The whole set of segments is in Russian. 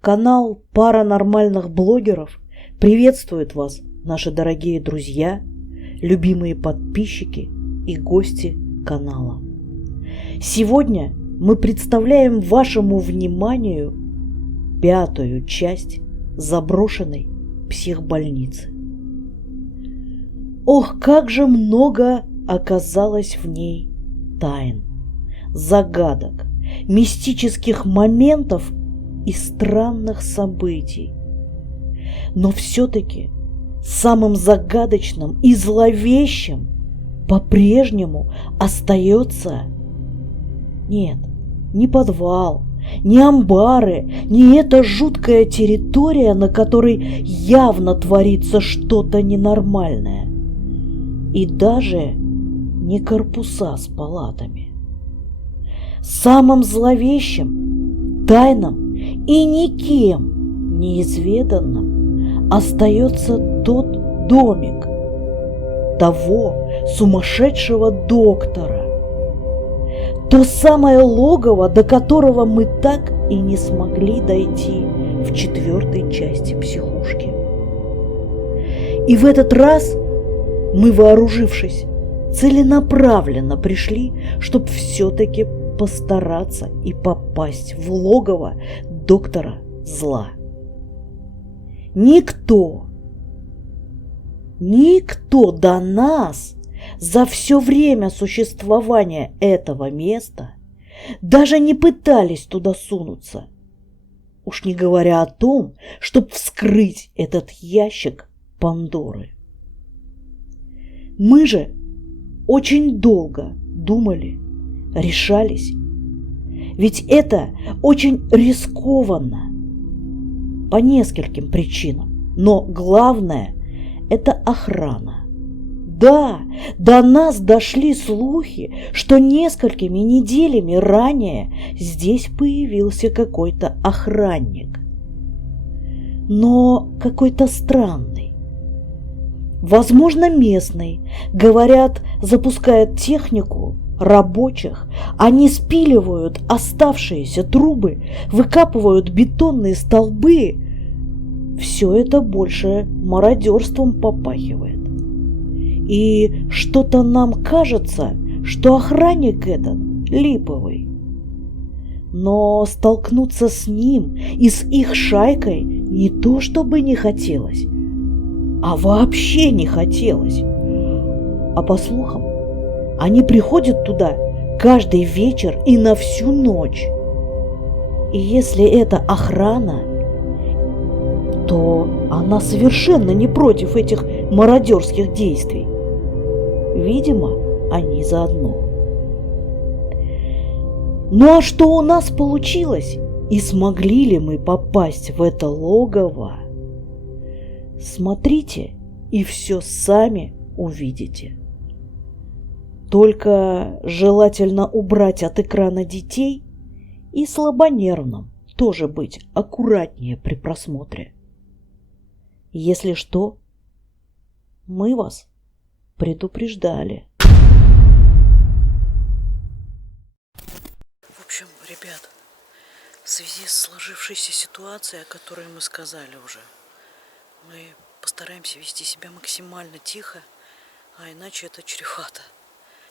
Канал паранормальных блогеров приветствует вас, наши дорогие друзья, любимые подписчики и гости канала. Сегодня мы представляем вашему вниманию 5-ю часть заброшенной психбольницы. Ох, как же много оказалось в ней тайн, загадок, мистических моментов и странных событий. Но все-таки самым загадочным и зловещим по-прежнему остается нет, не подвал, не амбары, не эта жуткая территория, на которой явно творится что-то ненормальное, и даже не корпуса с палатами. Самым зловещим, тайным и никем неизведанным остается тот домик того сумасшедшего доктора, то самое логово, до которого мы так и не смогли дойти в 4-й части психушки. И в этот раз мы, вооружившись, целенаправленно пришли, чтобы все-таки постараться и попасть в логово доктора зла. Никто до нас за все время существования этого места даже не пытались туда сунуться. Уж не говоря о том, чтобы вскрыть этот ящик Пандоры. Мы же очень долго думали, решались. Ведь это очень рискованно по нескольким причинам. Но главное – это охрана. Да, до нас дошли слухи, что несколькими неделями ранее здесь появился какой-то охранник. Но какой-то странный. Возможно, местный. Говорят, запускает технику рабочих, они спиливают оставшиеся трубы, выкапывают бетонные столбы. Все это больше мародерством попахивает. И что-то нам кажется, что охранник этот липовый. Но столкнуться с ним и с их шайкой не то чтобы не хотелось, а вообще не хотелось. А по слухам, они приходят туда каждый вечер и на всю ночь. И если это охрана, то она совершенно не против этих мародерских действий. Видимо, они заодно. Ну а что у нас получилось? И смогли ли мы попасть в это логово? Смотрите, и все сами увидите. Только желательно убрать от экрана детей и слабонервным тоже быть аккуратнее при просмотре. Если что, мы вас предупреждали. В общем, ребят, в связи с сложившейся ситуацией, о которой мы сказали уже, мы постараемся вести себя максимально тихо, а иначе это чревато.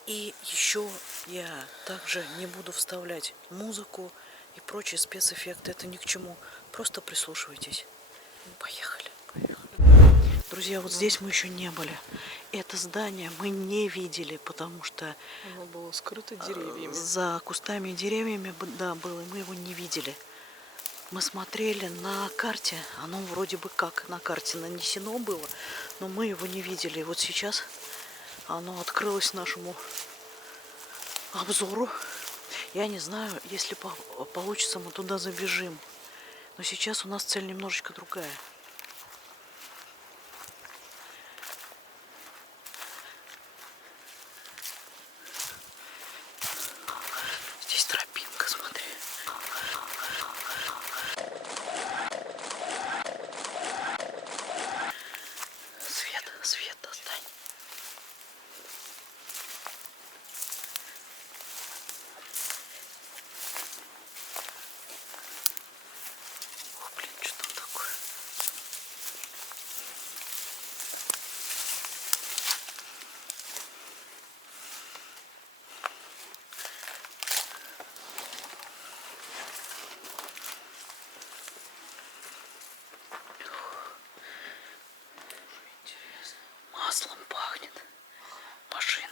И еще я также не буду вставлять музыку и прочие спецэффекты. Это ни к чему. Просто прислушивайтесь. Поехали. Друзья, вот здесь мы еще не были. Это здание мы не видели, потому что оно было скрыто деревьями. За кустами и деревьями, да, было, и мы его не видели. Мы смотрели на карте, оно вроде бы как на карте нанесено было, но мы его не видели. И вот сейчас оно открылось нашему обзору. Я не знаю, если получится, мы туда забежим. Но сейчас у нас цель немножечко другая. Здесь тропинка, смотри. Свет достань. О, блин, что там такое? Маслом пахнет. Машинным.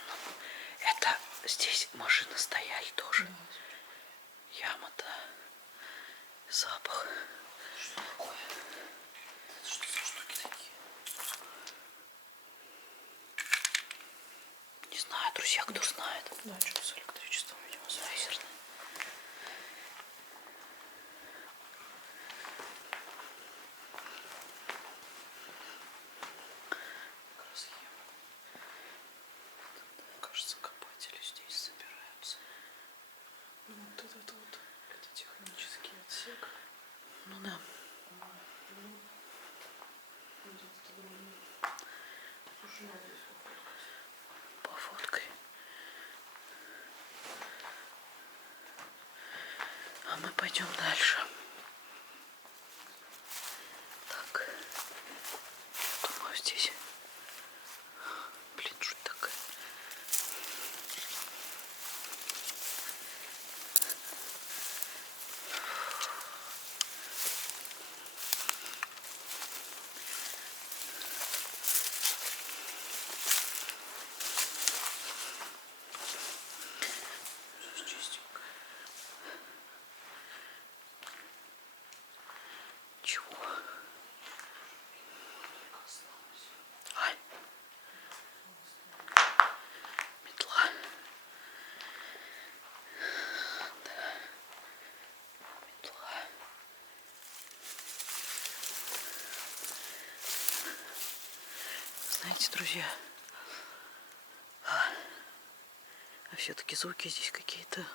Это здесь машины стояли тоже. Яма-то. Запах. Что такое? Что за штуки такие? Не знаю, друзья, кто знает. Да, что с электричеством, видимо, связано. Кажется, копатели здесь собираются. Ну, вот этот вот, это технический отсек. Ну да. Пофоткай. А мы пойдем дальше. Так. Думаю, здесь. Блин, что это такое? Чего? Ай. Метла. Да. Метла. Знаете, друзья, а все-таки звуки здесь какие-то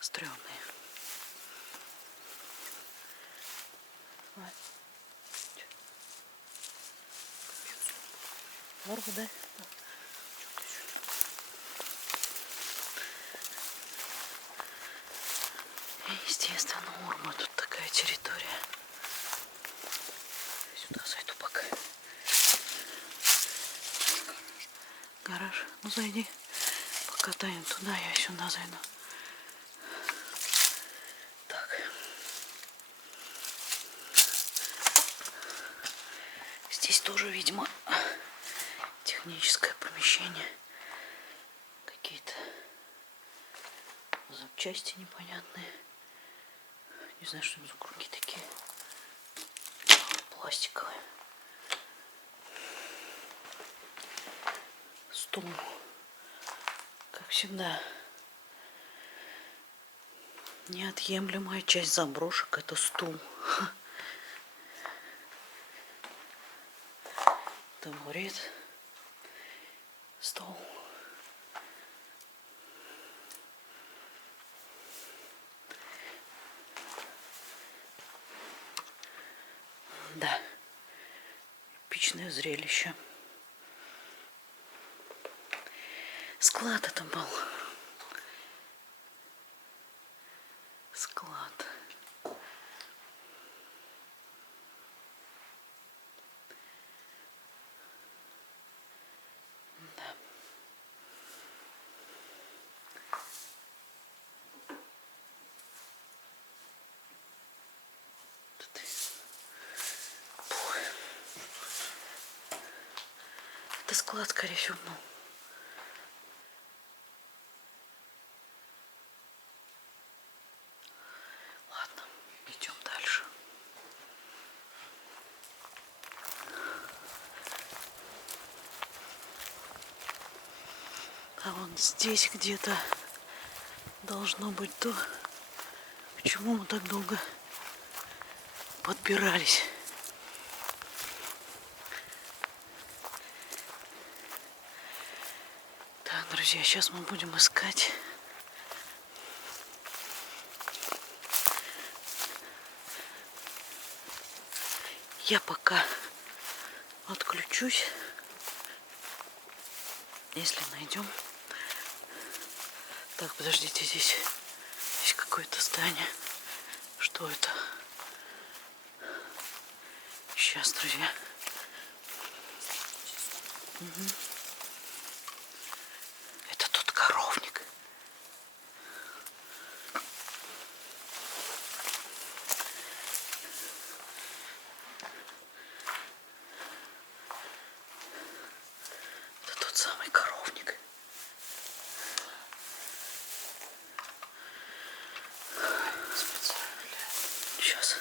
стрёмные. Ворву, да? Естественно, Урма, тут такая территория. Сюда зайду пока. Гараж. Ну зайди. Покатаем туда, я сюда зайду. Так. Здесь тоже, видимо, техническое помещение. Какие-то запчасти непонятные. Не знаю, что это за круги такие. Пластиковые. Стул. Как всегда. Неотъемлемая часть заброшек — это стул. Табурет. Стол. Да. Эпичное зрелище. Склад это был. Склад. Да. Это склад, скорее всего, был. Ладно, А вот здесь где-то должно быть то, к чему мы так долго подбирались. Так, друзья, сейчас мы будем искать. Я пока отключусь, если найдем. Так, подождите, здесь какое-то здание. Что это? Сейчас, друзья. Угу. Это тот коровник. Это тот самый коровник. Сейчас.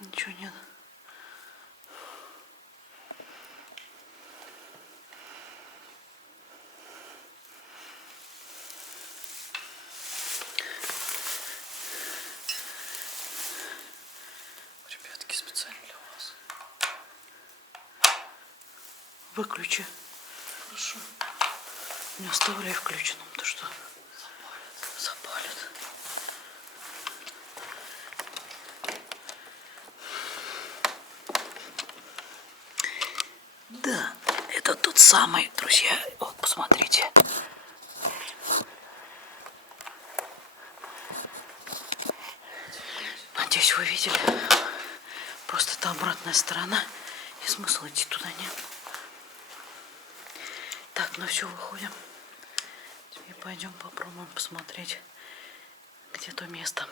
Ничего нет. Ребятки, специально для вас. Выключи. Хорошо. Не оставляй включенным. Ты что? Запалит. Да, это тот самый, друзья. Вот, посмотрите. Надеюсь, вы видели. Просто это обратная сторона. И смысла идти туда нет. Так, ну все, выходим. И пойдем попробуем посмотреть, где то место.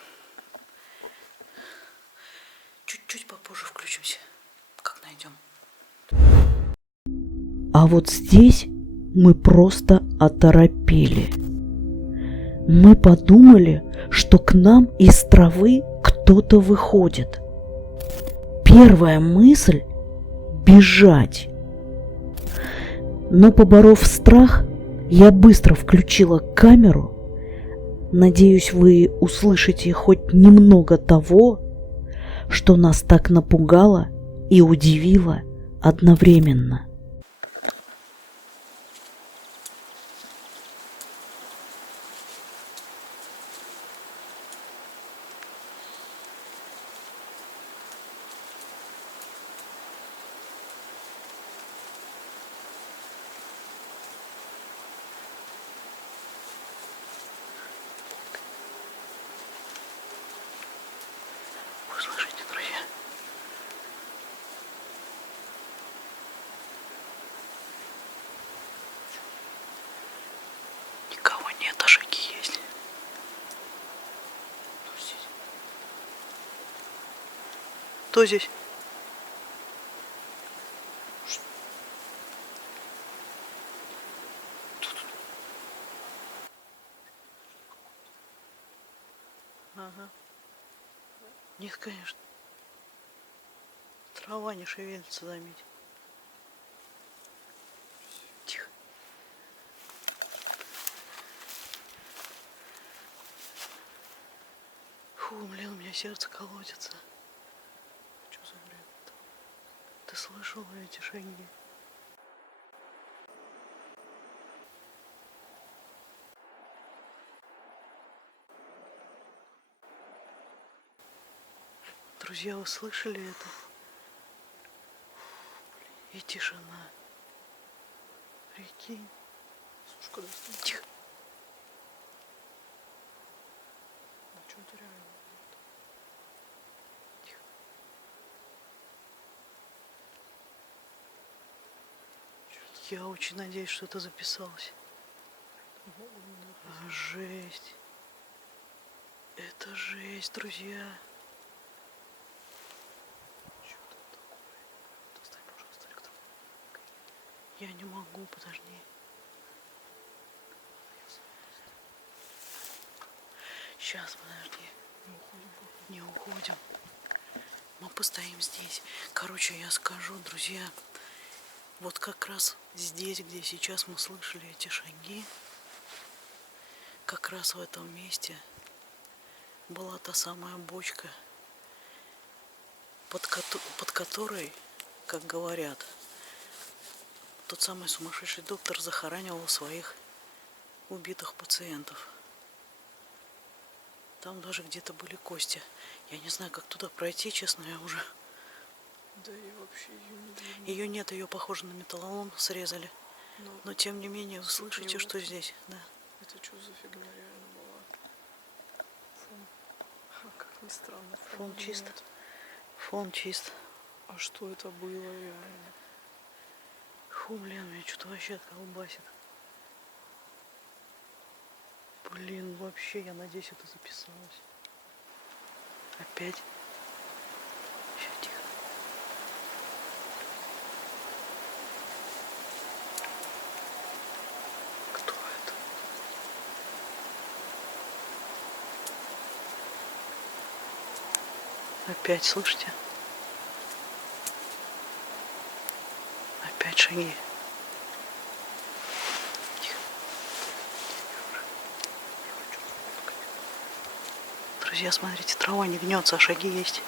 Чуть-чуть попозже включимся, как найдем. А вот здесь мы просто оторопели. Мы подумали, что к нам из травы кто-то выходит. Первая мысль – бежать. Но, поборов страх, я быстро включила камеру. Надеюсь, вы услышите хоть немного того, что нас так напугало и удивило одновременно. Вы слышите, друзья? Никого нет, а шаги есть. Кто здесь? Ага. Нет, конечно. Трава не шевелится, заметь. Тихо. Фу, блин, у меня сердце колотится. Что за бред? Ты слышал эти шаги? Друзья, вы слышали это? И тишина. Прикинь. Слушай, куда стоит? Тихо. Да что это реально? Я очень надеюсь, что это записалось. Жесть. Это жесть, друзья. Что это такое? Достань, пожалуйста, электронную. Я не могу, подожди. Сейчас, подожди. Не уходим, пока. Не уходим. Мы постоим здесь. Короче, я скажу, друзья, вот как раз здесь, где сейчас мы слышали эти шаги, как раз в этом месте была та самая бочка, под которой, как говорят, тот самый сумасшедший доктор захоранивал своих убитых пациентов. Там даже где-то были кости. Я не знаю, как туда пройти, честно, я уже... Да и вообще ее не видно. Ее нет, ее, похоже, на металлолом срезали. Но тем не менее, вы слышите, что здесь? Да. Это что за фигня реально была? Фон. Как ни странно. Фон чист. Нет. Фон чист. А что это было реально? Фу, блин, меня что-то вообще колбасит. Блин, вообще, я надеюсь, это записалось. Опять. Еще тихо. Кто это? Опять, слышите? Опять шаги. Тихо. Друзья, смотрите, трава не гнется, а шаги есть.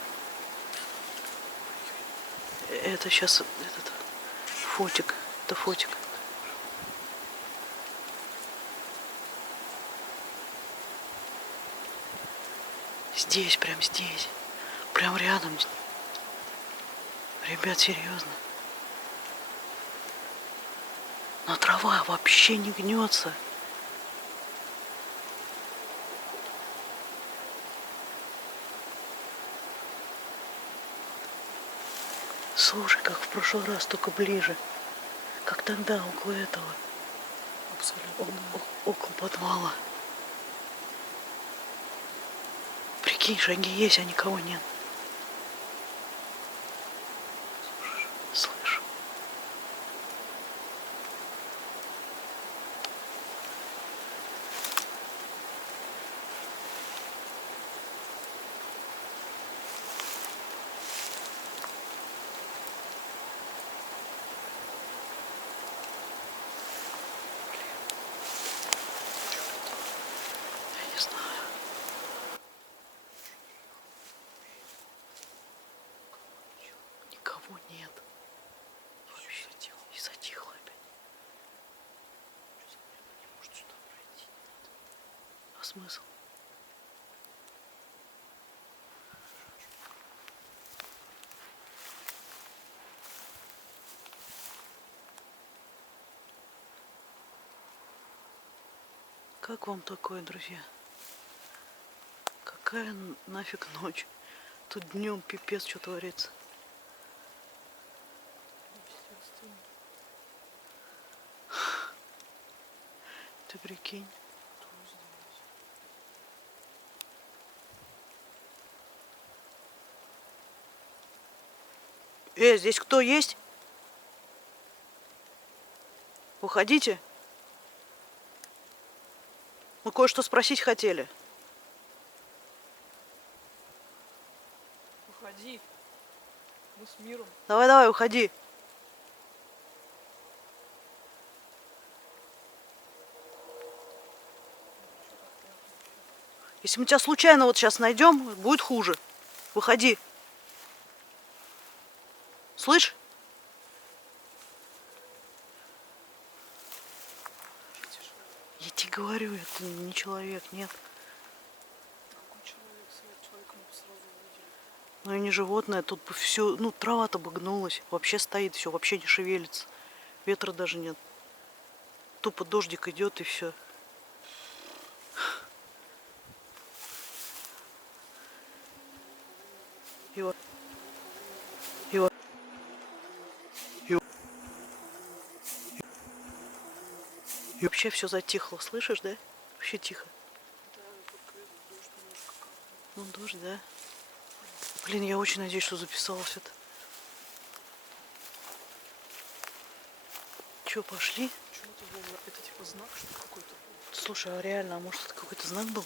Это сейчас этот фотик. Это фотик. Здесь, прям здесь. Прям рядом. Ребят, серьезно. Но трава вообще не гнется. Слушай, как в прошлый раз, только ближе. Как тогда, около этого. Абсолютно. Около подвала. Прикинь, шаги есть, а никого нет. Слышу. Я не знаю. Никого нет. Вообще и затихло опять. Не может сюда пройти. А смысл? Как вам такое, друзья? Какая нафиг ночь? Тут днем пипец, что творится. Естественно. Ты прикинь. Кто здесь? Здесь кто есть? Уходите. Мы кое-что спросить хотели. Уходи. Мы с миром. Давай, уходи. Если мы тебя случайно вот сейчас найдем, будет хуже. Выходи. Слышь? Я тебе говорю, это не человек, нет. Какой человек? Человека мы бы сразу увидели. Ну и не животное, тут бы все, ну трава-то бы гнулась. Вообще стоит все, вообще не шевелится. Ветра даже нет. Тупо дождик идет и все. И вообще все затихло, слышишь, да? Вообще тихо. Да, только этот дождь немножко капает. Ну, дождь, да? Блин, я очень надеюсь, что записалось это. Че, пошли? Что это было? Это типа знак, что ли, какой-то был? Слушай, а реально, а может это какой-то знак был?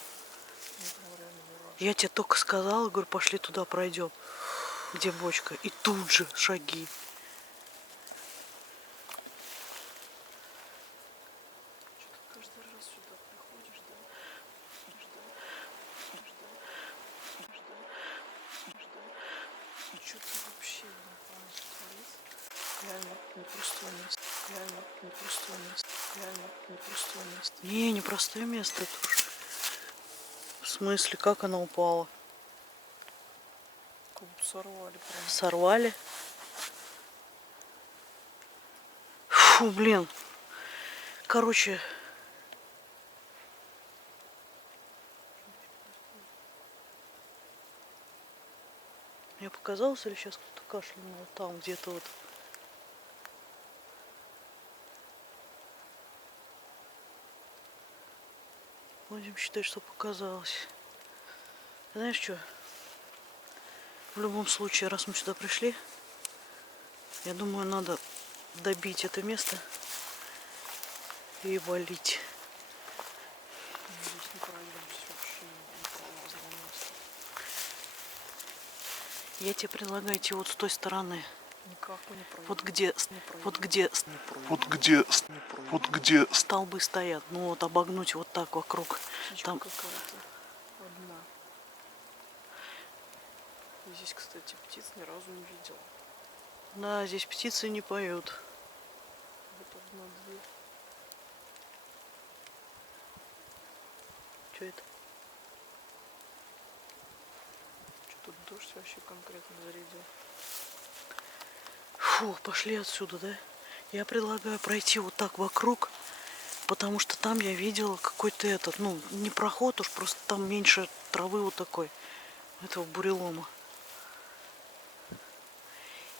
Нет, ну реально мурашки. Я тебе только сказала, говорю, пошли туда, пройдем. где бочка. И тут же шаги. Что-то каждый раз сюда приходишь, да? И что-то вообще не понимаю, что творится. Реально непростое место. Реально непростое место. Реально непростое место. Непростое место тоже. В смысле, как она упала? Как будто сорвали прям. Сорвали. Фу, блин. Короче. Мне показалось, или сейчас кто-то кашлянул там где-то вот. Будем считать, что показалось. Знаешь что? В любом случае, раз мы сюда пришли, я думаю, надо добить это место и валить. Здесь не пройдемся вообще. Непролазное место. Я тебе предлагаю идти вот с той стороны. Никак мы не пройдем. Вот где, Вот где столбы стоят. Ну вот обогнуть вот так вокруг. птичка Там какая-то одна. И здесь, кстати, птиц ни разу не видела. да, здесь птицы не поют. Вот одна-две. Что это? Что-то дождь вообще конкретно зарядил. Фу, пошли отсюда, да? Я предлагаю пройти вот так вокруг, потому что там я видела какой-то этот, ну, не проход уж, просто там меньше травы вот такой, этого бурелома.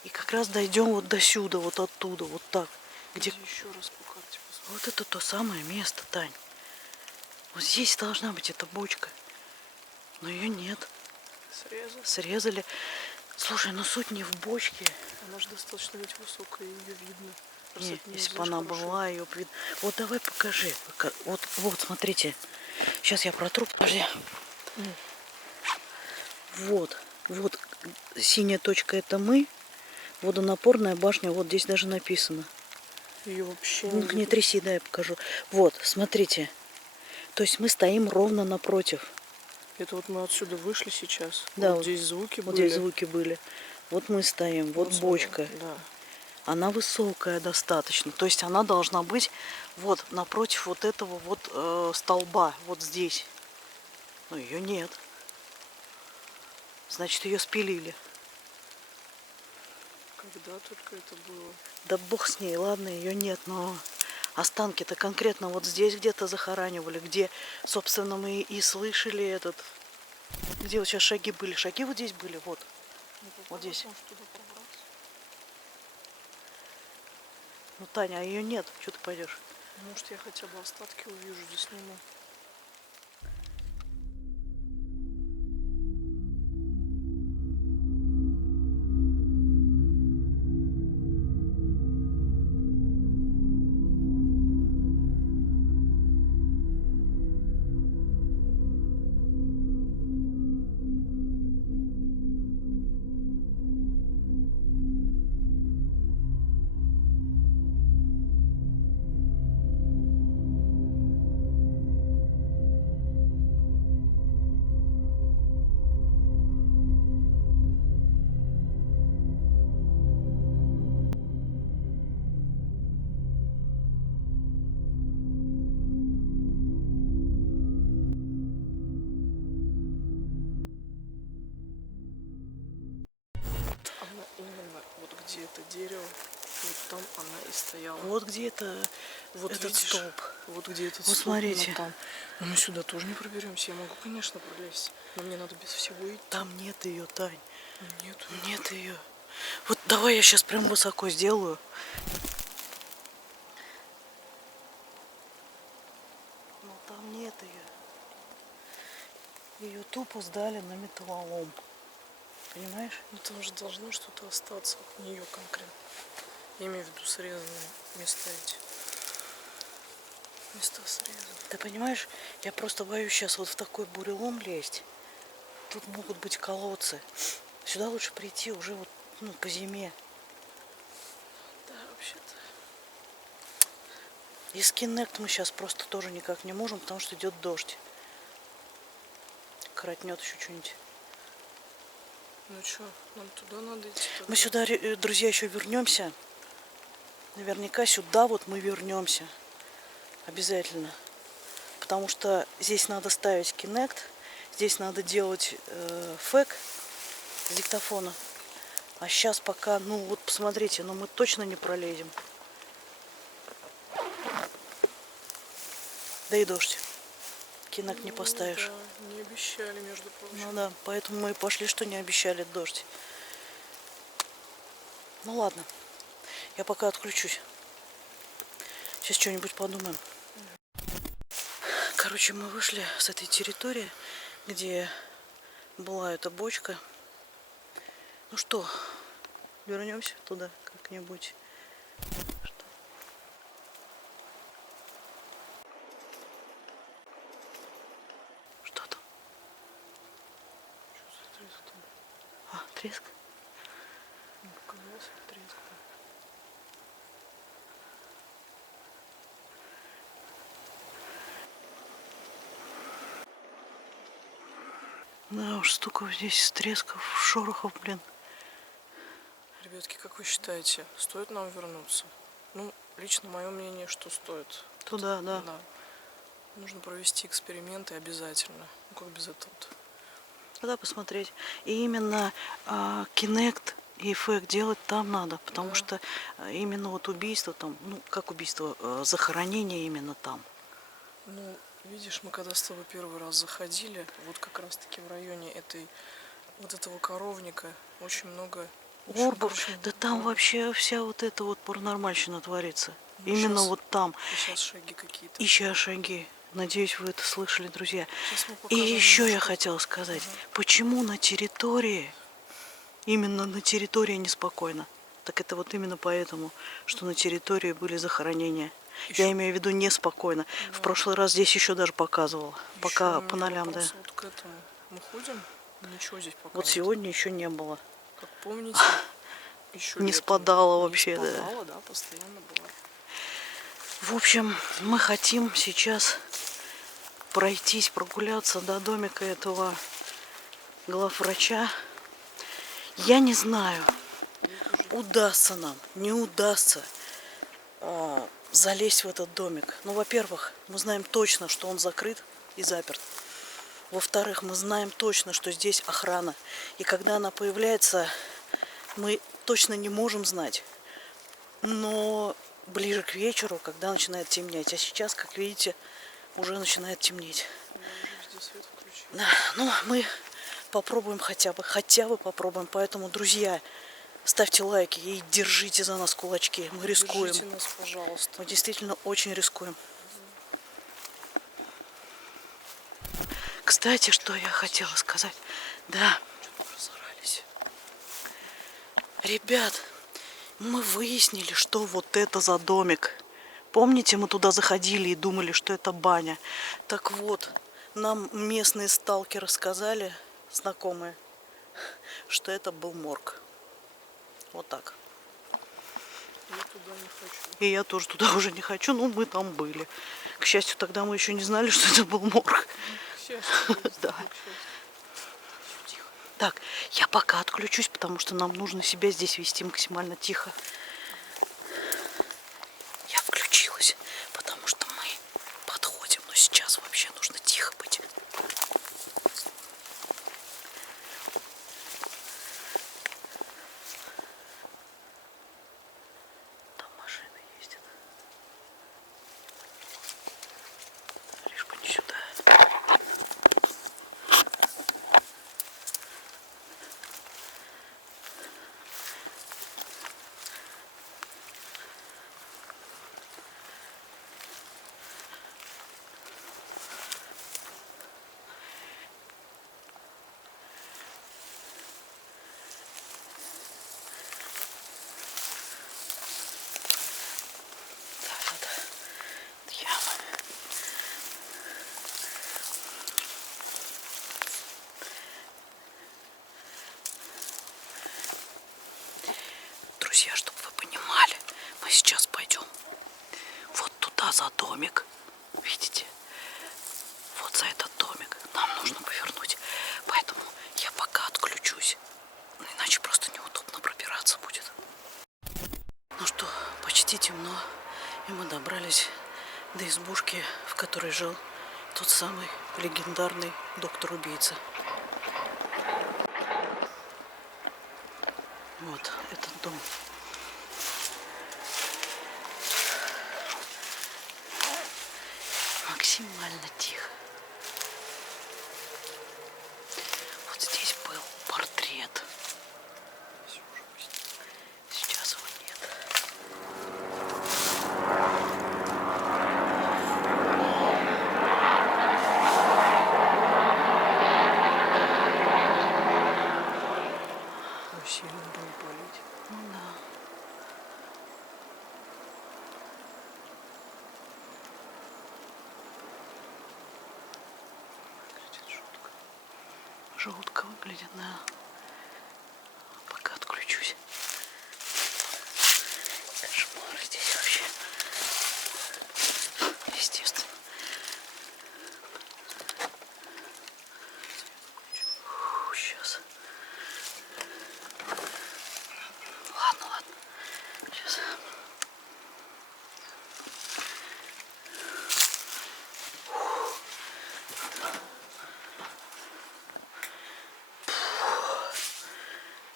И как раз дойдем вот до сюда, вот оттуда, вот так. Где... еще раз по карте посмотрим. Вот это то самое место, Тань. Вот здесь должна быть эта бочка. Но ее нет. Срезал. Срезали. Слушай, ну суть не в бочке. Она же достаточно ведь высокая, ее видно. Нет, если бы она была, ее бы видно. Вот давай покажи. Вот, вот, смотрите. Сейчас я протру, подожди. Вот, вот синяя точка это мы. Водонапорная башня, вот здесь даже написано. Ее вообще Ну, не тряси, да, я покажу. Вот, смотрите. То есть мы стоим ровно напротив. Это вот мы отсюда вышли сейчас. Да, вот здесь звуки вот были. здесь звуки были. Вот мы стоим, вот бочка. Да. Она высокая достаточно. То есть она должна быть вот напротив вот этого вот столба, вот здесь. Но ее нет. Значит, ее спилили. Когда только это было? Да бог с ней, ладно, ее нет, но останки-то конкретно вот здесь где-то захоранивали, где, собственно, мы и слышали этот... Где вот сейчас шаги были? Шаги вот здесь были, вот. Вот здесь. Может, туда пробраться? Ну, Таня, а ее нет. Что ты пойдешь? Может, я хотя бы остатки увижу, здесь сниму. Она именно вот где это дерево, вот там она и стояла. Вот где это Вот этот видишь, столб. Вот где этот Вот столб, смотрите. там. Но мы сюда тоже не проберемся. Я могу, конечно, пролезть. Но мне надо без всего идти. Там нет ее, Тань. Нет. Нет ее. Вот давай я сейчас прям высоко сделаю. Но там нет ее. Ее тупо сдали на металлолом. Понимаешь? Ну там же должно что-то остаться от нее конкретно. Я имею в виду срезанные места эти. Места срезаны. Ты понимаешь, я просто боюсь сейчас вот в такой бурелом лезть. Тут могут быть колодцы. Сюда лучше прийти уже вот, ну, по зиме. Да, вообще-то. И скиннект мы сейчас просто тоже никак не можем, потому что идет дождь. Коротнет еще что-нибудь. Ну что, нам туда надо идти тогда? Мы сюда, друзья, еще вернемся. Наверняка сюда вот мы вернемся. Обязательно. Потому что здесь надо ставить Kinect. Здесь надо делать фэк с диктофона. А сейчас пока, ну вот посмотрите, но мы точно не пролезем. Да и дождь. Kinect не поставишь. Да, не обещали, между прочим. Ну да, поэтому мы и пошли, что не обещали дождь. Ну ладно, я пока отключусь. Сейчас что-нибудь подумаем. Короче, мы вышли с этой территории, где была эта бочка. Ну что, вернемся туда как-нибудь. Что там? Что за треск там? А, треск? Мне показался треск. Да уж, столько здесь тресков, шорохов, блин. Ребятки, как вы считаете, стоит нам вернуться? Ну, лично мое мнение, что стоит. Туда, да. Да. Нужно провести эксперименты обязательно. Ну, как без этого-то? Туда посмотреть. И именно Kinect и эффект делать там надо, потому Да. что именно вот убийство там, ну как убийство, захоронение именно там. Ну, видишь, мы когда с тобой первый раз заходили, вот как раз-таки в районе вот этого коровника очень много... Орбов, короче, да там орбов. вообще вся вот эта вот паранормальщина творится. Ну, Именно щас- вот там. И сейчас шаги какие-то. Ища шаги. Надеюсь, вы это слышали, друзья. Сейчас мы И покажем еще вам я что-то. хотела сказать, почему на территории, именно на территории неспокойно? Так это вот именно поэтому, что на территории были захоронения. Еще- Я имею в виду неспокойно. В Да. прошлый раз здесь еще даже показывала. Еще Пока у меня по нолям, да. вопрос вот к этому. Мы ходим, ничего здесь пока Вот нет. сегодня еще не было. Как помните, еще Не летом спадало не вообще, да. спадало, да, постоянно было. В общем, мы хотим сейчас пройтись, прогуляться до домика этого главврача. Я не знаю, удастся нам, не удастся залезть в этот домик. Ну, во-первых, мы знаем точно, что он закрыт и заперт. Во-вторых, мы знаем точно, что здесь охрана. И когда она появляется, мы точно не можем знать. Но ближе к вечеру, когда начинает темнеть. А сейчас, как видите, уже начинает темнеть. Да, уже везде свет включили. Да, ну, мы попробуем хотя бы попробуем. Поэтому, друзья, ставьте лайки и держите за нас кулачки. Мы рискуем. Держите нас, пожалуйста. Мы действительно очень рискуем. Кстати, что я хотела сказать. Да, что-то разорались. Ребят, мы выяснили, что вот это за домик. Помните, мы туда заходили и думали, что это баня. Так вот, нам местные сталкеры сказали, знакомые, что это был морг. Вот так. Я туда не хочу. И я тоже туда уже не хочу, но мы там были. К счастью, тогда мы еще не знали, что это был морг. К счастью, Да. Так, я пока отключусь, потому что нам нужно себя здесь вести максимально тихо. Я включилась, потому что мы подходим, но сейчас вообще нужно тихо быть. Там машины ездят. Лишь бы не сюда. друзья, чтобы вы понимали, мы сейчас пойдем вот туда за домик. Видите? Вот за этот домик. Нам нужно повернуть. Поэтому я пока отключусь. Иначе просто неудобно пробираться будет. Ну что, почти темно. И мы добрались до избушки, в которой жил тот самый легендарный доктор-убийца. Вот этот дом. Максимально тихо. Вот здесь был портрет. Сейчас его нет. Сильно было палить. Ну да. Выглядит жутко. Жутко выглядит, да. Пока отключусь. Кошмар здесь вообще. Естественно. Сейчас. Ладно, ладно. Сейчас.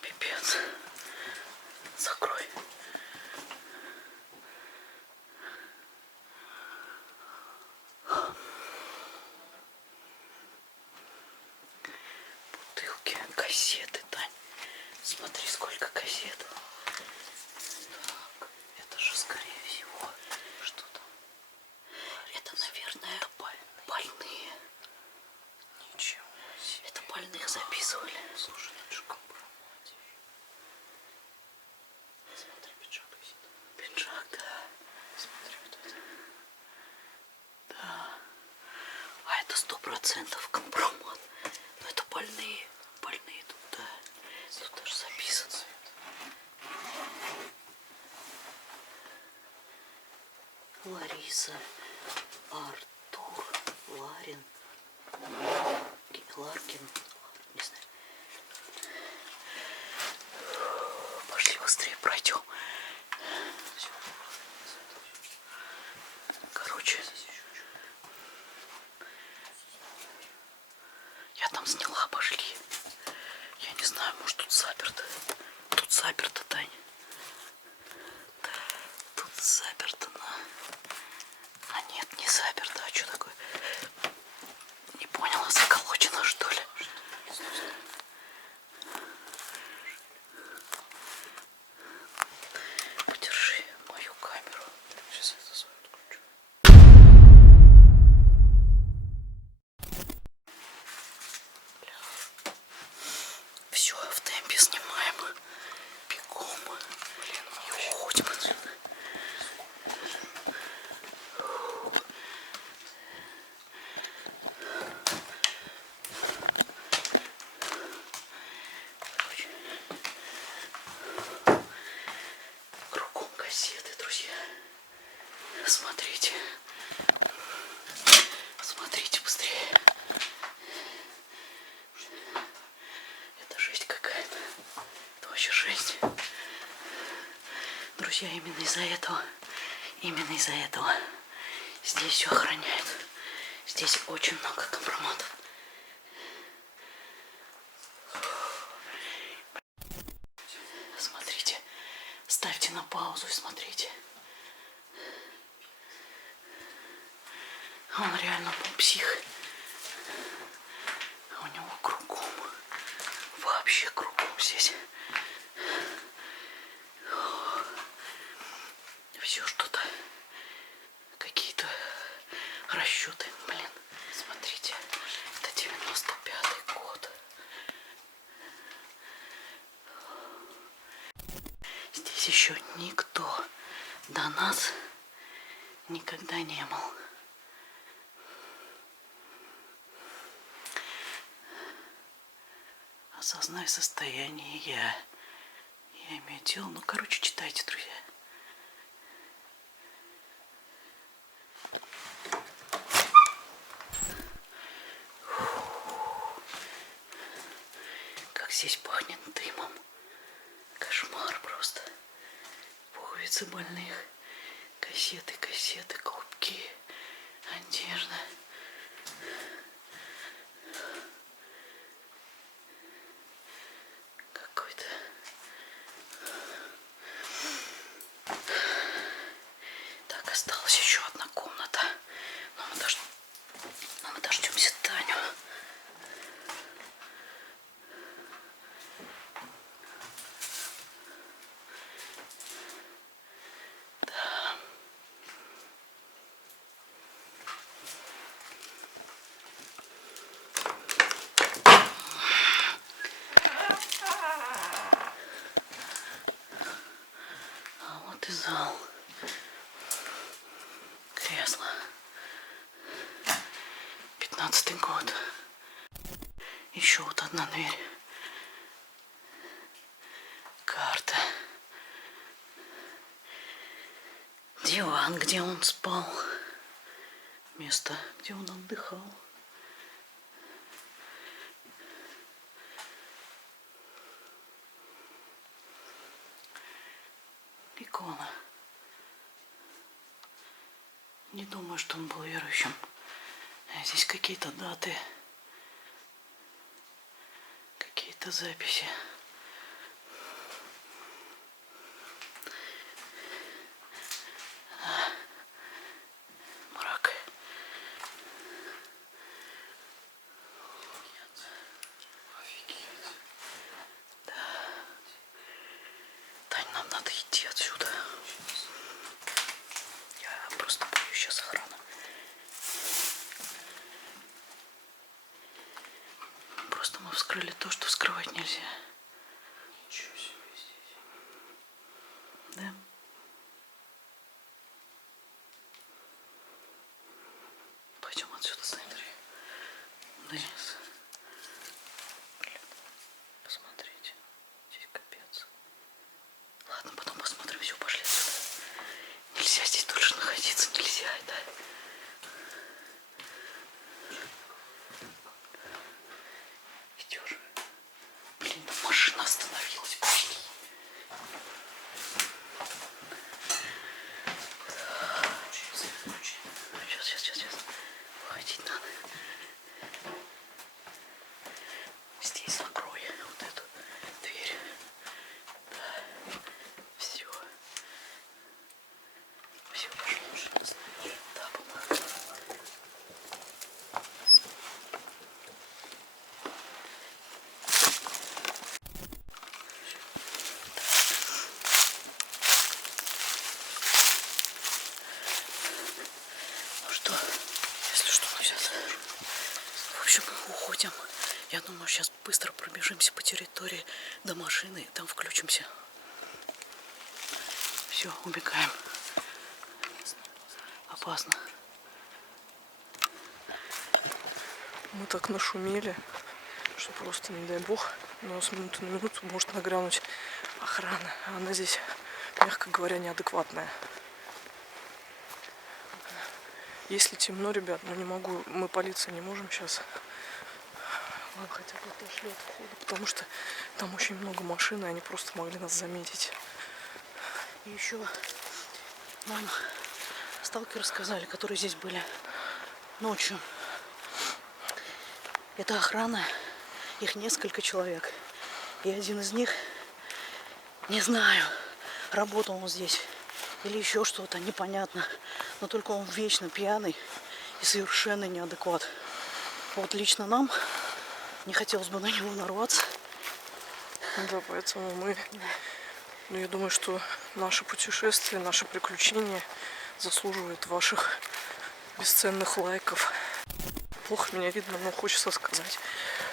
Пипец. Закрой. Бутылки, кассеты, Тань. Смотри, сколько кассет. Так, это же, скорее всего, что там? Это, наверное, больные. Ничего себе. Это больных записывали. Слушай, ну это же компромат. Смотри, пиджак висит. Пиджак, да. Смотри, вот это. Да. А это 100% компромат. Но это больные. Больные тут, да. Тут даже записано. Лариса, Артур, Ларин, Ларкин, не знаю. Пошли быстрее пройдем. Короче, я там сняла, пошли. Я не знаю, может тут заперто. Тут заперто, Тань. Тут заперто, на. А нет, не заперто. А что такое? Не поняла, заколочено, что ли? Подержи мою камеру. Сейчас это свою отключу. Все, в темпе снимаем. Бегом. Блин, и уходим отсюда. Короче, кругом кассеты, друзья. Смотрите. Смотрите быстрее. Это жесть какая-то. Это вообще жесть. Друзья, именно из-за этого здесь все охраняют. Здесь очень много компроматов. Смотрите. Ставьте на паузу и смотрите. Он реально был псих. У него кругом. Вообще кругом здесь. Все что-то. Какие-то расчеты. Блин, смотрите. Это 95-й год. Здесь еще никто до нас никогда не был. Осознай состояние я. я имею дело. Ну, короче, читайте, друзья. Как здесь пахнет дымом. Кошмар просто. Пуговицы больных. Кассеты, клубки, одежда. Какой-то... Так, осталась еще одна комната. Но мы дождемся Таню. Вот и зал. Кресло. 15-й год. Еще вот одна дверь. Карта. Диван, где он спал. Место, где он отдыхал. Икона. Не думаю, что он был верующим. Здесь какие-то даты, какие-то записи. Мрак. Офигеть. Да. Тань, нам надо идти отсюда. Я просто боюсь сейчас охраны. Просто мы вскрыли то, что вскрывать нельзя. Ничего себе здесь. Да. Пойдем отсюда, смотри. Вниз. Блин, посмотрите. Здесь капец. Ладно, потом посмотрим. Все, пошли отсюда. Нельзя здесь дольше находиться. Нельзя, да. Идешь. Блин, там машина остановилась. Пошли. Сейчас. Выходить надо. Здесь закрой вот эту дверь. Да. Все, пошли уже. Да, помогу. Ну что, если что, мы сейчас, в общем, уходим. Я думаю, сейчас быстро пробежимся по территории до машины, и там включимся. Все, убегаем. Опасно. Мы так нашумели, что просто, не дай бог, но с минуты на минуту может нагрянуть охрана. Она здесь, мягко говоря, неадекватная. Если темно, ребят, но не могу, мы полиция не можем сейчас. Ладно, хотя бы отошли от входа, потому что там очень много машин, и они просто могли нас заметить. И еще нам сталкеры сказали, которые здесь были ночью. Это охрана, их несколько человек. И один из них, не знаю, работал он здесь или еще что-то, непонятно. Но только он вечно пьяный и совершенно неадекват. Вот лично нам не хотелось бы на него нарваться. Да, поэтому мы... Ну, я думаю, что наше путешествие, наше приключение заслуживает ваших бесценных лайков. Плохо меня видно, но хочется сказать.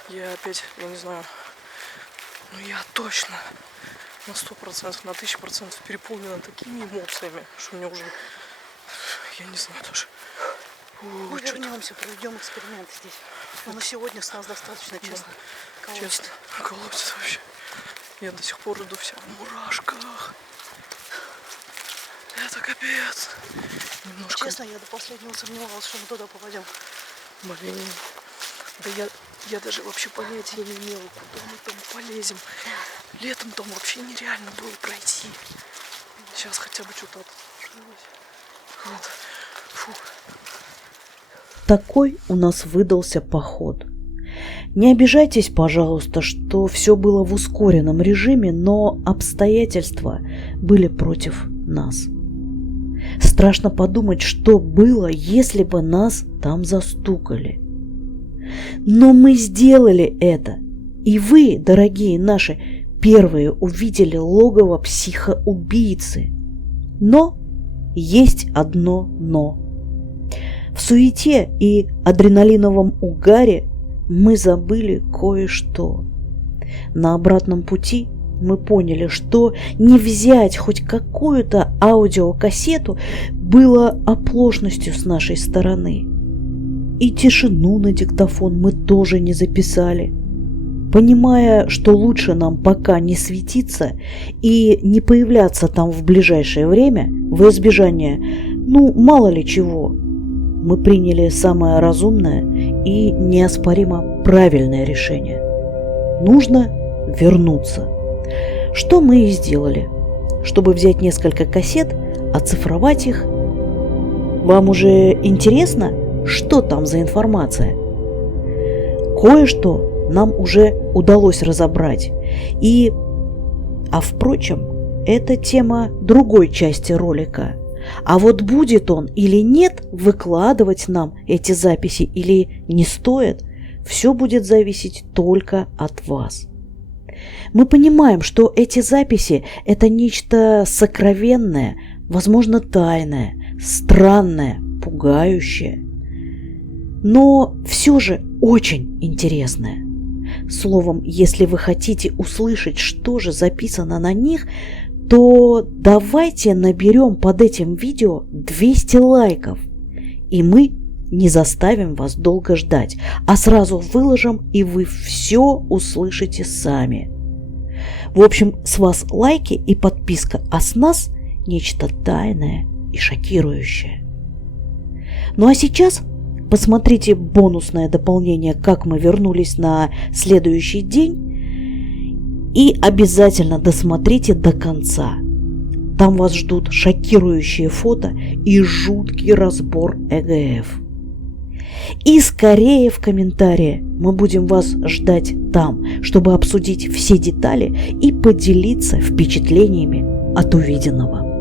Я опять, я не знаю, ну я точно на 100%, на 1000% переполнена такими эмоциями, что мне уже, я не знаю даже. Мы вернемся, проведем эксперимент здесь. Но на сегодня с нас достаточно, честно. Да, честно, колотится вообще. Я до сих пор иду вся в мурашках. Это капец. Немножко... Честно, я до последнего сомневалась, что мы туда попадем. Блин. Да я даже вообще понятия не имела, куда мы там полезем. Летом там вообще нереально было пройти. Сейчас хотя бы что-то отложилось. Вот. Фу. Такой у нас выдался поход. Не обижайтесь, пожалуйста, что все было в ускоренном режиме, но обстоятельства были против нас. Страшно подумать, что было, если бы нас там застукали. Но мы сделали это. И вы, дорогие наши, первые увидели логово психоубийцы. Но есть одно «но». В суете и адреналиновом угаре мы забыли кое-что. На обратном пути мы поняли, что не взять хоть какую-то аудиокассету было оплошностью с нашей стороны. И тишину на диктофон мы тоже не записали, понимая, что лучше нам пока не светиться и не появляться там в ближайшее время во избежание, мало ли чего. Мы приняли самое разумное и неоспоримо правильное решение. Нужно вернуться. Что мы и сделали. Чтобы взять несколько кассет, оцифровать их. Вам уже интересно, что там за информация? Кое-что нам уже удалось разобрать. Впрочем, это тема другой части ролика. А вот будет он или нет выкладывать нам эти записи или не стоит, все будет зависеть только от вас. Мы понимаем, что эти записи – это нечто сокровенное, возможно, тайное, странное, пугающее, но все же очень интересное. Словом, если вы хотите услышать, что же записано на них, то давайте наберем под этим видео 200 лайков, и мы не заставим вас долго ждать, а сразу выложим, и вы все услышите сами. В общем, с вас лайки и подписка, а с нас нечто тайное и шокирующее. Ну а сейчас посмотрите бонусное дополнение, как мы вернулись на следующий день, и обязательно досмотрите до конца. Там вас ждут шокирующие фото и жуткий разбор ЭГФ. И скорее в комментарии, мы будем вас ждать там, чтобы обсудить все детали и поделиться впечатлениями от увиденного.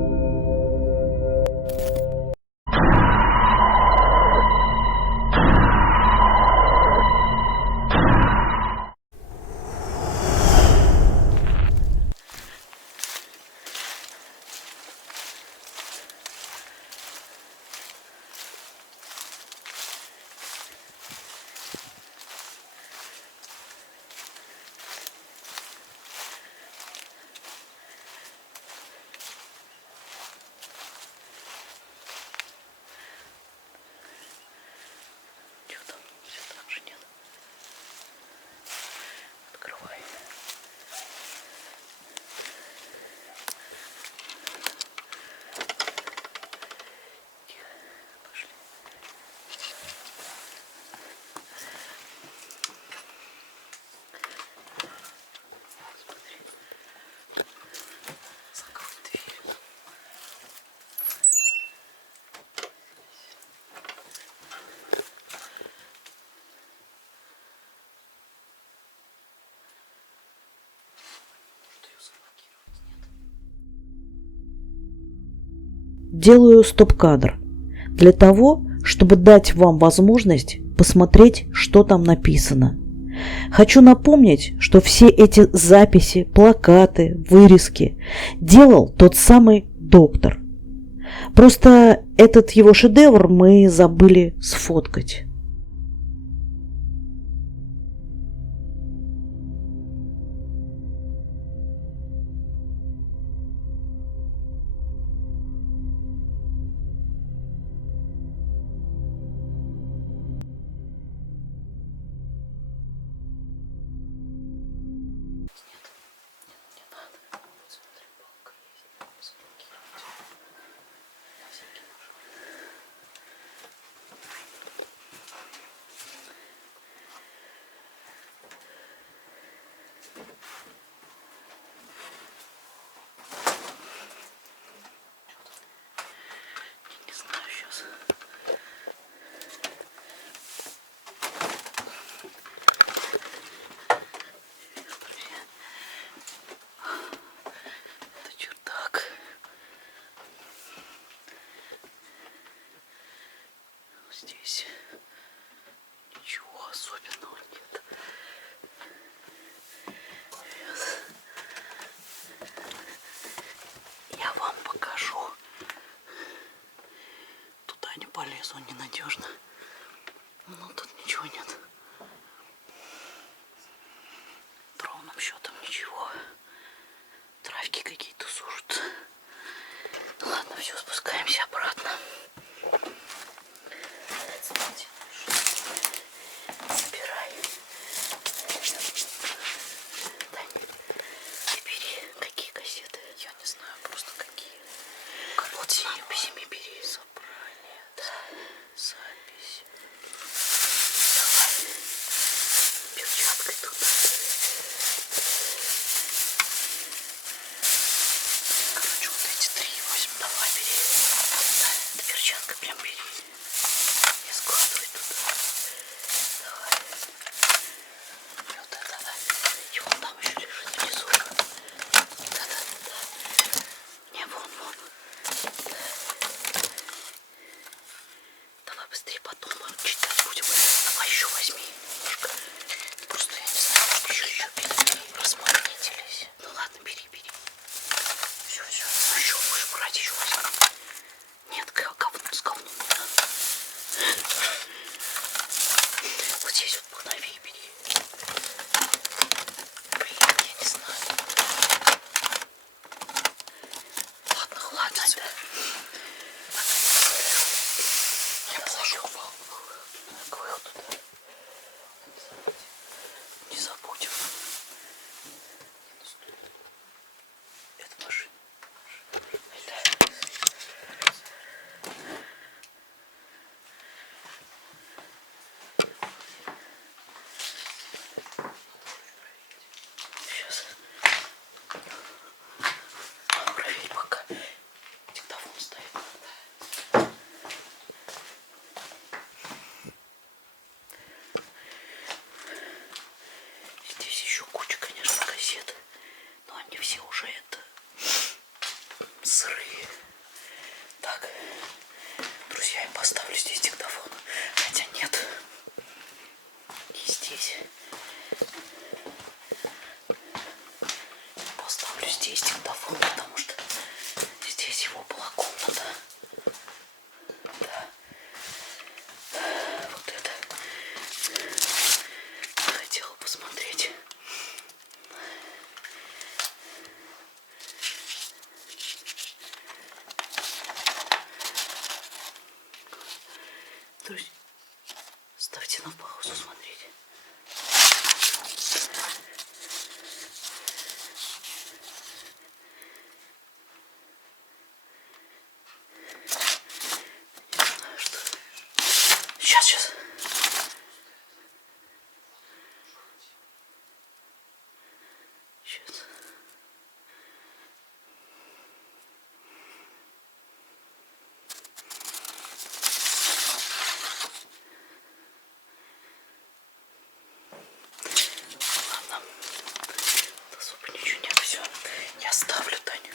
Делаю стоп-кадр для того, чтобы дать вам возможность посмотреть, что там написано. Хочу напомнить, что все эти записи, плакаты, вырезки делал тот самый доктор. Просто этот его шедевр мы забыли сфоткать. внизу ненадежно. Но тут ничего нет. Ровным счетом ничего. Травки какие-то сушат. Ладно, все, спускаемся обратно. Забирай. Тань, ты бери. Какие кассеты? Я не знаю, просто какие. Вот с записями бери. Собрание. Да. Запись. Давай. Перчаткой тут. Короче, вот эти 3,8. Давай, бери. Да, это перчаткой прям бери. Не складывай туда. Давай. И вот это, да. И вон там еще лежит внизу. Да. Не, вон. Давай быстрее, потом мы читать будем. Давай еще возьми немножко. Просто я не знаю, может еще бери. Размагнитились. Ну ладно, бери. Все. Ну еще будешь брать, еще возьми. Нет, говно с говном не надо. Вот здесь вот погнови бери. Блин, я не знаю. Ладно, это... Я положу кое туда. Не забудем. Это машина. Сейчас. Проверь пока. Диктофон стоит. Здесь еще куча, конечно, кассет. Но они все уже это сырые. Так, друзья, я поставлю здесь диктофон. Хотя нет. И здесь. Поставлю здесь диктофон, потому что здесь его была комната. Да. Вот это. Хотела посмотреть. Друзья, ставьте на паузу смотреть. Не знаю, что. Сейчас. Ладно. Особо ничего нет. Все. Я ставлю, Таня.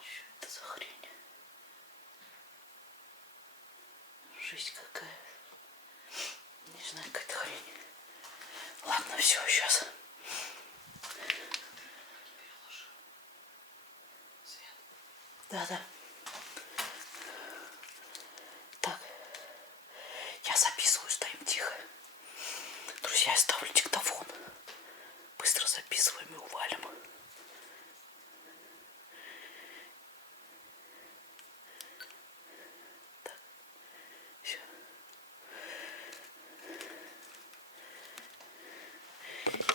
Что это за хрень? Жизнь какая. Не знаю, какая-то хрень. Ладно, все, сейчас. Да. Так. Я записываю, стоим тихо. Друзья, я ставлю диктофон. Быстро записываем и увалим. Так. Все.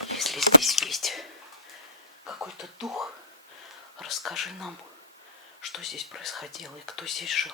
Если здесь есть какой-то дух, расскажи нам, что здесь происходило и кто здесь жил.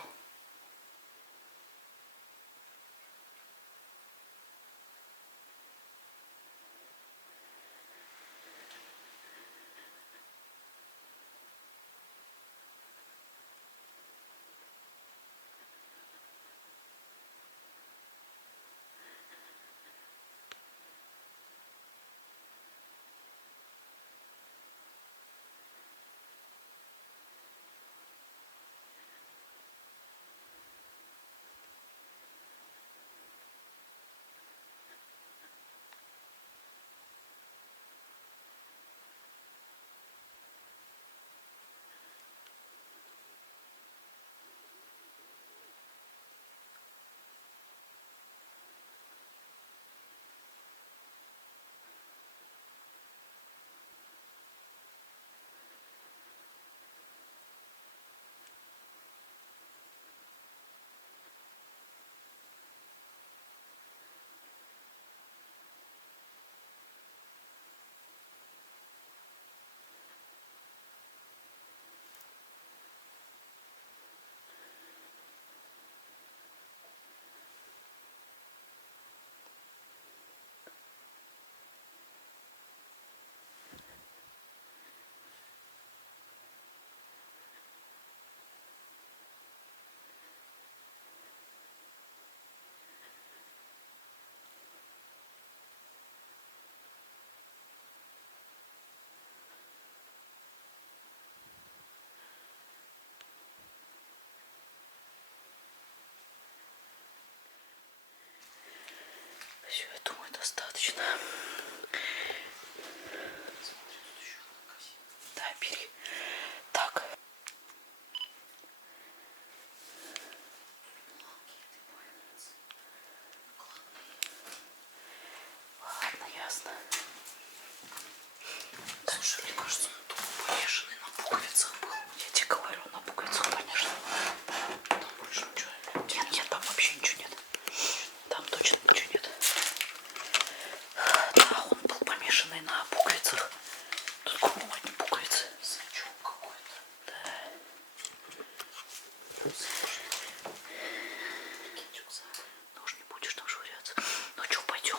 Ну уж не будешь там швыряться. Ну что, пойдем?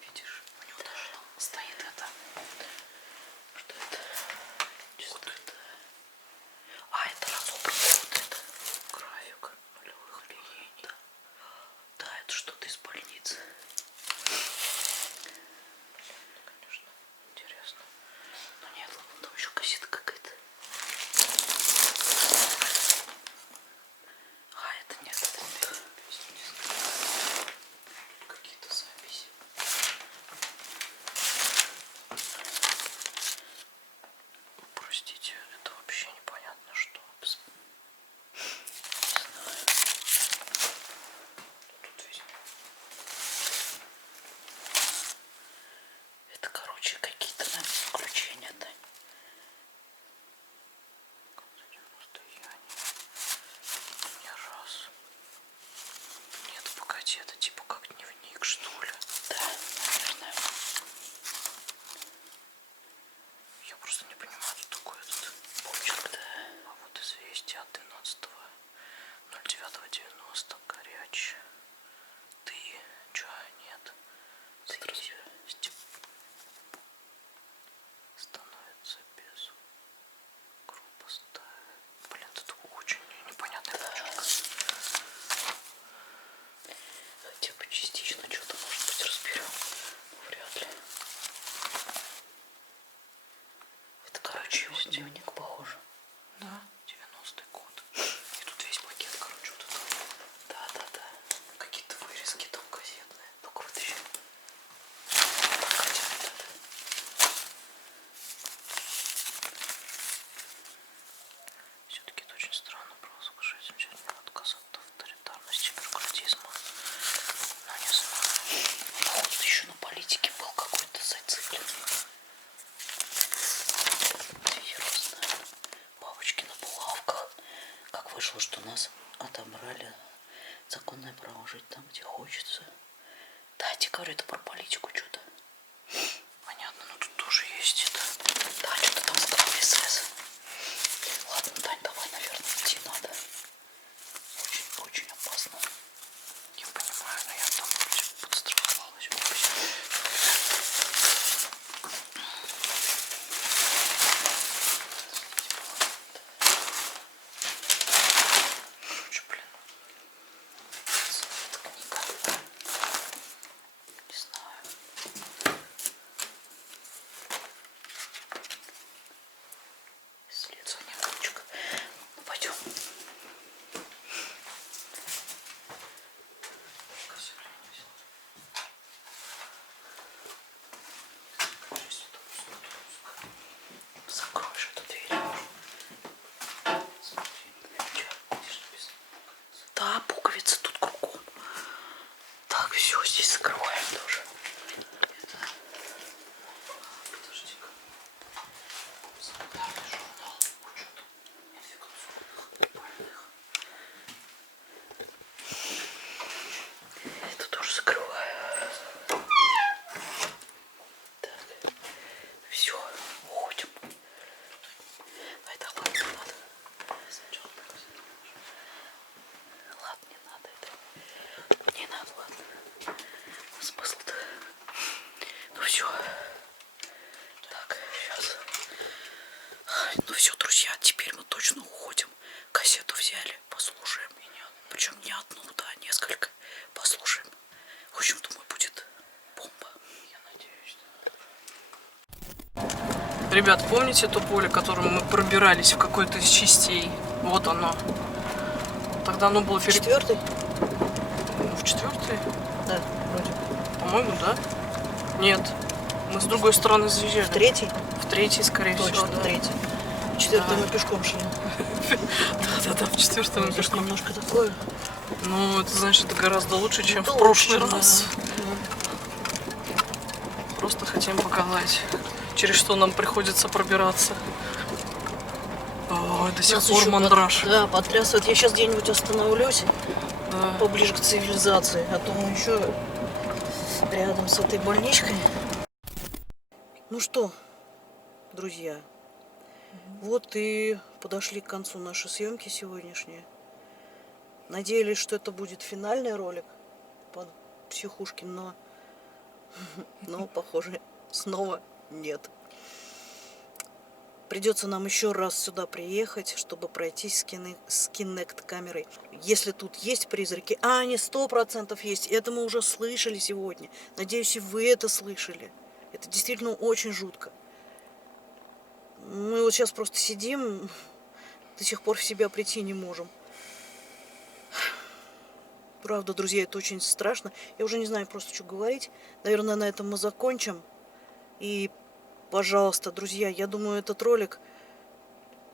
Видишь, у него даже там стоит это. Что это? Вот это. А, это разобранный вот это. График нулевых линий. Да. Да, это что-то из больницы. Конечно, интересно. Но нет, ладно, там еще кассета какая-то. А, это нет, это какие-то записи. Простите, это вообще непонятно что. Не знаю. Тут видимо. Это, короче, какие-то, наверное, исключения, да? Не раз. Нет, погоди, это типа как дневник, что ли? Да, наверное. Я просто не понимаю, что такое этот почерк, да. А вот известие от 12.09.90. Горячее. Ты чё, нет? Становится без группы ставит. Блин, это очень непонятный почерк. Хотя бы частично что-то, может быть, разберем. Вряд ли. Это, короче, его дневник похоже. Да. 90-й год. И тут весь пакет, короче, вот это. Да. Какие-то вырезки там газетные. Ну-ка, вытащи. Погоди, вот это. Все-таки это очень странно провозглашать замечательный отказ от авторитарности, бюрократизма. Ну, не знаю. Вот еще на политике был какой-то зациклен. Серьезно. Бабочки на булавках. Как вышло, что нас отобрали законное право жить там, где хочется. Да, я тебе говорю, это про политику что-то. Понятно, но тут тоже есть это. Да, что-то там сказал СС. Ладно, Тань, давай, наверное, идти надо. Очень опасно. Я понимаю, но я там вроде подстраховалась. Короче, блин. Эта книга. Не знаю. Исследование ручек. Ну, пойдем. Закроешь эту дверь. Да, пуговицы тут кругом. Так, все, здесь закрываем тоже. Подожди-ка. Санитарный журнал. Учет инфекционных больных. Это тоже закрываю. Так. Все, уходим. Ай, да ладно, не надо. Ладно, не надо это. Не надо, ладно. Смысл-то. Ну все. Так, сейчас. Ну все, друзья, теперь мы точно уходим. Кассету взяли, послушаем. Причем не одну, да, несколько. Послушаем. В общем, думаю, будет бомба. Я надеюсь, да. Ребят, помните то поле, которым мы пробирались в какой-то из частей? Вот оно. Тогда оно было Четвертый? в четвертой? Да, вроде. По-моему, да? Нет. Мы с другой стороны заезжали. В третий? В третий, скорее всего. Точно, Да. третий. В четвертый мы пешком шли. Да, в четвертом мы Здесь пешком. немножко такое. Ну, это значит, это гораздо лучше, чем Да в прошлый лучше, раз. да. Просто хотим показать, через что нам приходится пробираться. Ой, до сих Нас пор еще мандраж. Да, потрясывает. Я сейчас где-нибудь остановлюсь Да. поближе к цивилизации, а то мы еще рядом с этой больничкой. Ну что, друзья, Вот и подошли к концу наши съемки сегодняшние. Надеялись, что это будет финальный ролик по психушке, но похоже, снова нет. Придется нам еще раз сюда приехать, чтобы пройтись с Kinect-камерой. Если тут есть призраки, а они 100% есть, это мы уже слышали сегодня. Надеюсь, и вы это слышали. Это действительно очень жутко. Мы вот сейчас просто сидим, до сих пор в себя прийти не можем. Правда, друзья, это очень страшно. Я уже не знаю просто, что говорить. Наверное, на этом мы закончим. И, пожалуйста, друзья, я думаю, этот ролик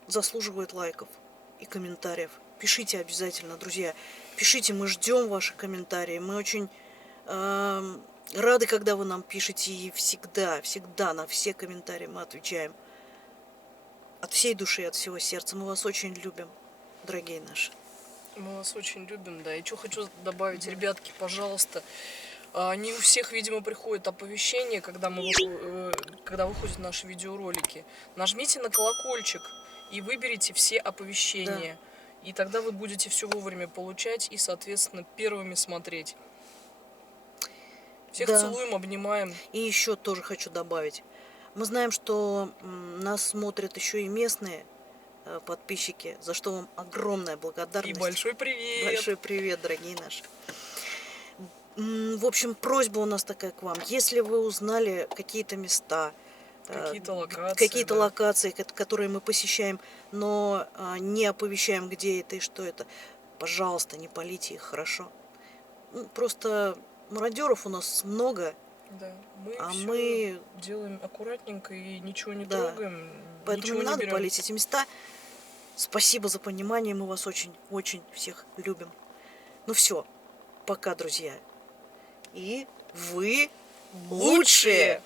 заслуживает лайков и комментариев. Пишите обязательно, друзья. Пишите, мы ждем ваши комментарии. Мы очень рады, когда вы нам пишете. И всегда на все комментарии мы отвечаем. От всей души, от всего сердца. Мы вас очень любим, дорогие наши. Мы вас очень любим, да. И что хочу добавить, ребятки, пожалуйста. Не у всех, видимо, приходит оповещение, когда выходят наши видеоролики. Нажмите на колокольчик и выберите все оповещения. Да. И тогда вы будете все вовремя получать и, соответственно, первыми смотреть. Всех целуем, обнимаем. И еще тоже хочу добавить. Мы знаем, что нас смотрят еще и местные подписчики, за что вам огромная благодарность. И большой привет! Большой привет, дорогие наши. В общем, просьба у нас такая к вам. Если вы узнали какие-то места, какие-то локации, которые мы посещаем, но не оповещаем, где это и что это, пожалуйста, не палите их, хорошо? Просто мародеров у нас много. Да, мы делаем аккуратненько и ничего не трогаем. Поэтому не надо палить эти места. Спасибо за понимание, мы вас очень всех любим. Ну все, пока, друзья. И вы лучшие!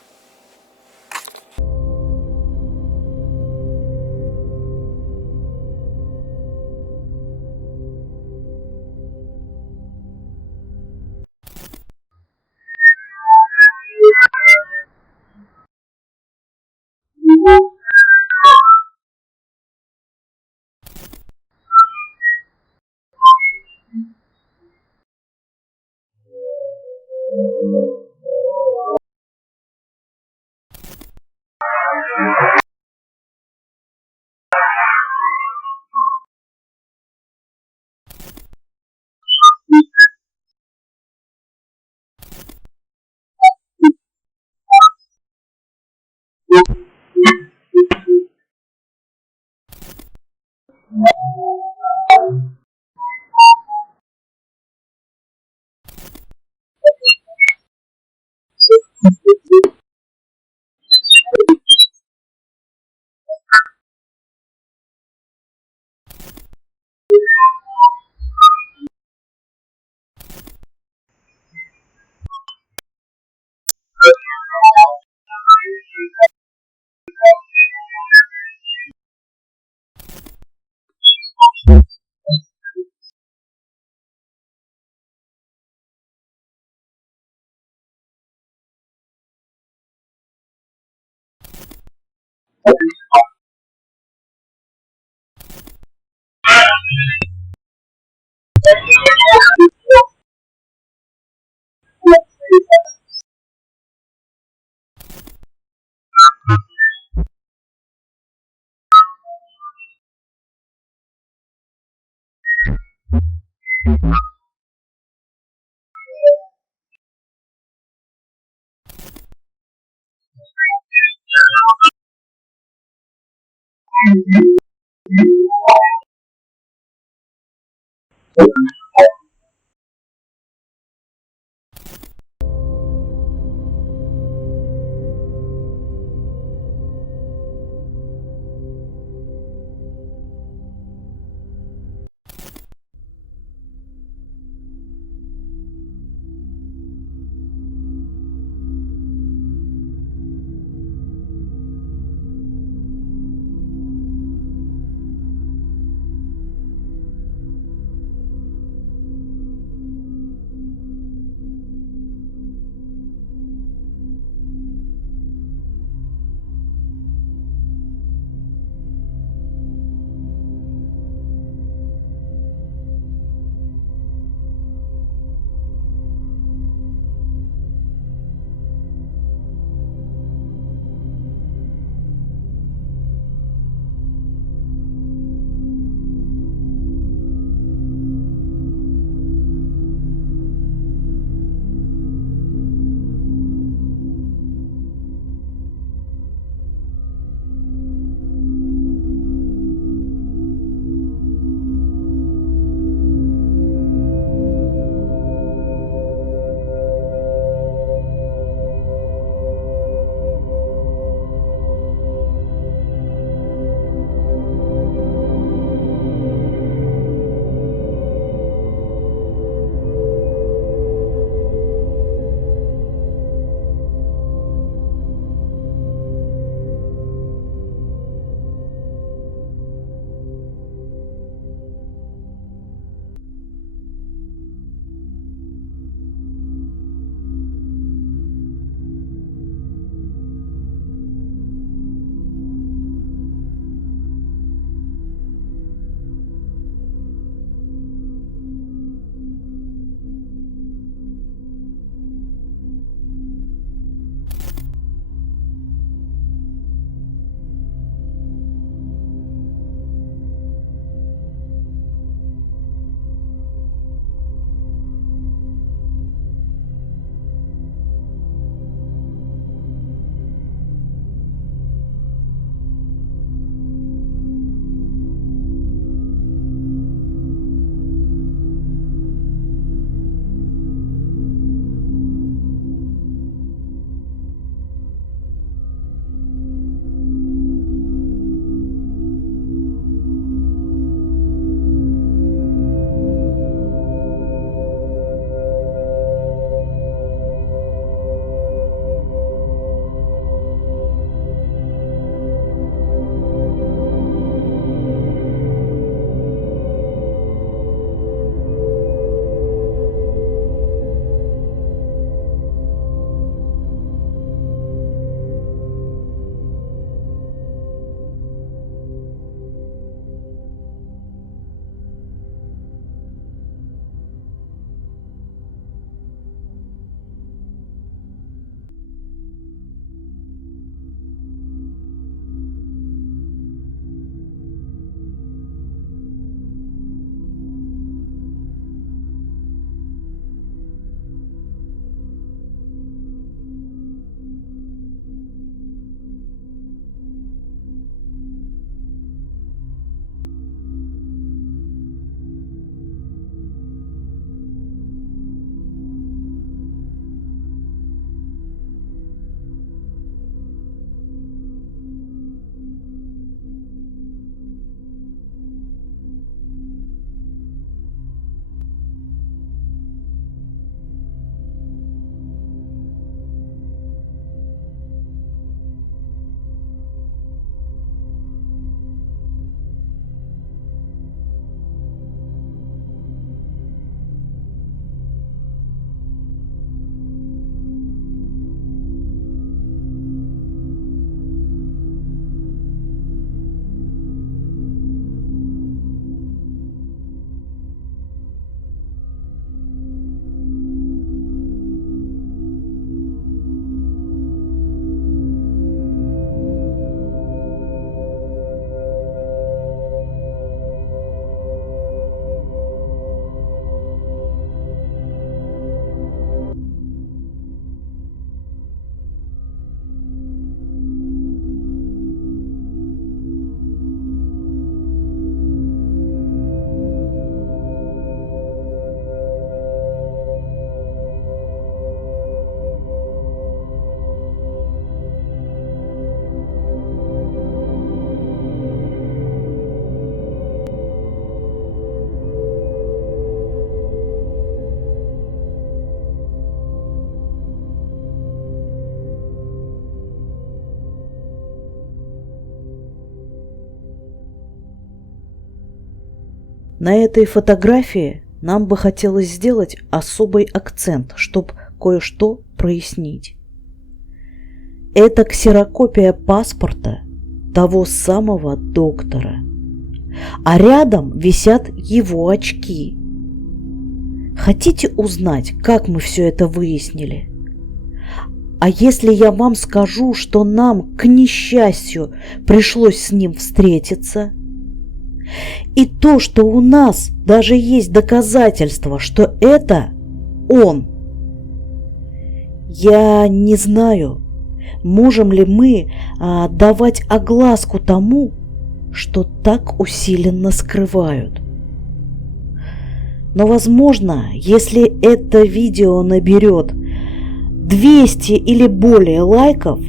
На этой фотографии нам бы хотелось сделать особый акцент, чтобы кое-что прояснить. Это ксерокопия паспорта того самого доктора, а рядом висят его очки. Хотите узнать, как мы все это выяснили? А если я вам скажу, что нам, к несчастью, пришлось с ним встретиться? И то, что у нас даже есть доказательства, что это он. Я не знаю, можем ли мы давать огласку тому, что так усиленно скрывают. Но, возможно, если это видео наберет 200 или более лайков,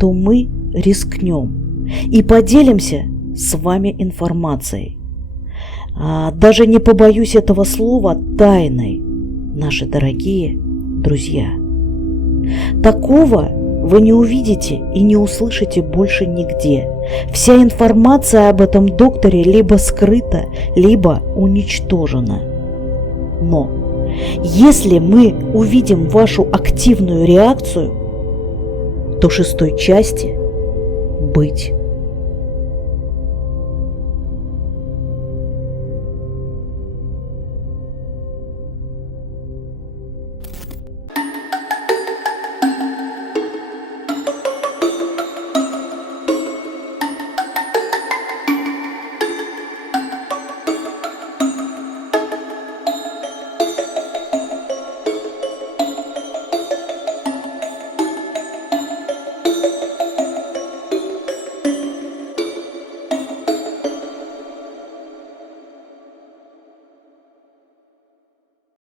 то мы рискнем и поделимся с вами информацией. Даже не побоюсь этого слова, тайной, наши дорогие друзья. Такого вы не увидите и не услышите больше нигде. Вся информация об этом докторе либо скрыта, либо уничтожена. Но если мы увидим вашу активную реакцию, то 6-й части быть